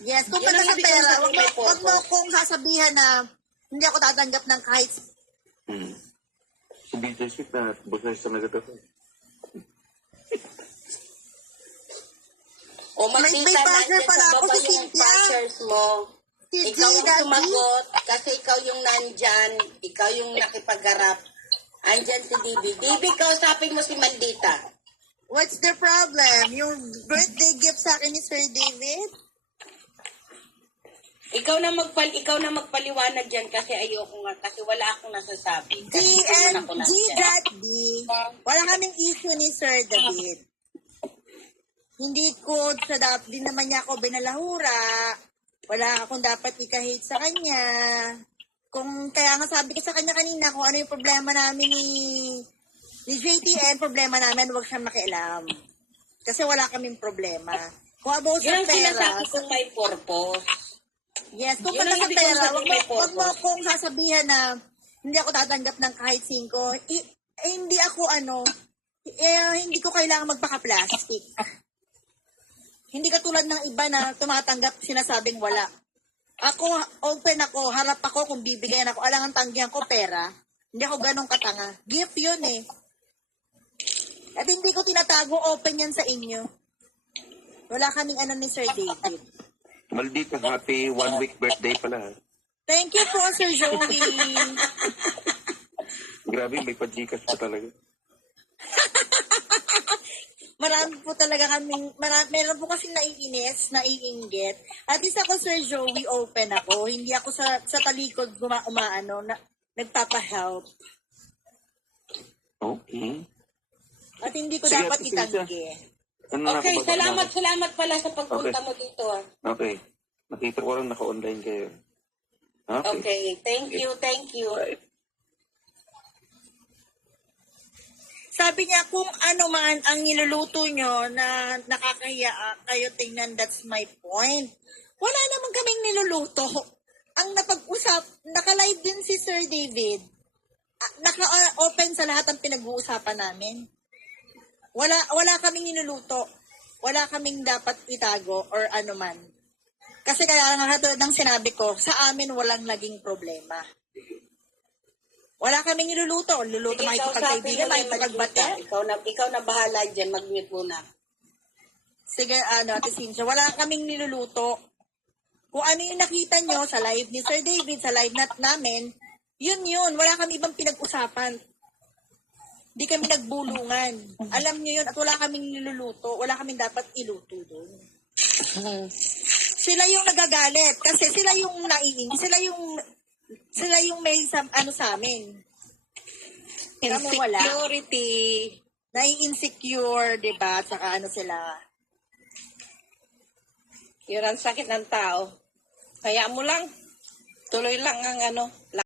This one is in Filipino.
Yes, kung Yun ang pala sa ibig kong pera, sabihin, wag may mo purpose. kung sasabihan na hindi ako tatanggap ng kahit Si BJ Sweet na boses talaga ito. O May makita partner nandiyan pala sa ako baba si yung Cynthia. pashers mo. Si Ikaw ang Daddy. sumagot kasi ikaw yung nandyan. Ikaw yung nakipagharap. Andyan si DB. DB, kausapin mo si Maldita. What's the problem? Yung birthday gift sa akin ni Sir David? Ikaw na magpaliwanag dyan kasi ayoko nga. Kasi wala akong nasasabi. G Kasi hindi naman and ako G nandyan. that D. Wala kaming issue ni Sir David. Hindi ko sa dapat din naman niya ako binalahura. Wala akong dapat ikahate sa kanya. Kung kaya nga sabi ko sa kanya kanina kung ano yung problema namin ni JTN, problema namin, huwag siyang makialam. Kasi wala kaming problema. Kung about Yun sa ang pera, sinasabi kong may purpose. yes, kung Yun pala ang sa ibig kong pera, sabihin, may wag mo purpose. kung sasabihan na hindi ako tatanggap ng kahit 5. Hindi ako hindi ko kailangan magpaka-plastic. Hindi katulad ng iba na tumatanggap sinasabing wala. Ako, open ako, harap ako kung bibigyan ako. Alangan tanggihan ko pera. Hindi ako ganong katanga. Gift yun eh. At hindi ko tinatago, open yan sa inyo. Wala kaming ano ni Sir David. Maldita, happy 1 week birthday pala. Thank you po, Sir Joey. Grabe, may pa-Gcash pa talaga. Marami po talaga meron po kasi naiinis, naiinggit. At least ako, Sir Joey, open ako. Hindi ako sa talikod nagpapa-help. Okay. At hindi ko Sige, dapat Ate itanggi. Ano na Okay, ako ba- salamat pala sa pagpunta Okay. mo dito. Okay. Nakita ko lang naka-online kayo. Okay. Okay, thank you. Bye. Sabi niya, kung ano man ang niluluto nyo na nakakahiya kayo tingnan, that's my point. Wala naman kaming niluluto. Ang naka-live din si Sir David. Naka-open sa lahat ang pinag-uusapan namin. Wala kaming niluluto. Wala kaming dapat itago or ano man. Kasi kaya nga katulad ng sinabi ko, sa amin walang naging problema. Wala kaming niluluto. Luluto makikipagkaibigan, makikipagbater. Ikaw na bahala dyan. Mag-mute muna. Sige, Ate Cynthia, wala kaming niluluto. Kung ano yung nakita nyo sa live ni Sir David, sa live namin, yun. Wala kami ibang pinag-usapan. Di kami nagbulungan. Alam nyo yun, at wala kaming niluluto. Wala kaming dapat iluto doon. Sila yung nagagalit. Kasi sila yung naiing. Sila yung may sa amin. Kami wala. Insecurity. Nai-insecure, diba? Saka sila. Yun ang sakit ng tao. Kaya mo lang. Tuloy lang ang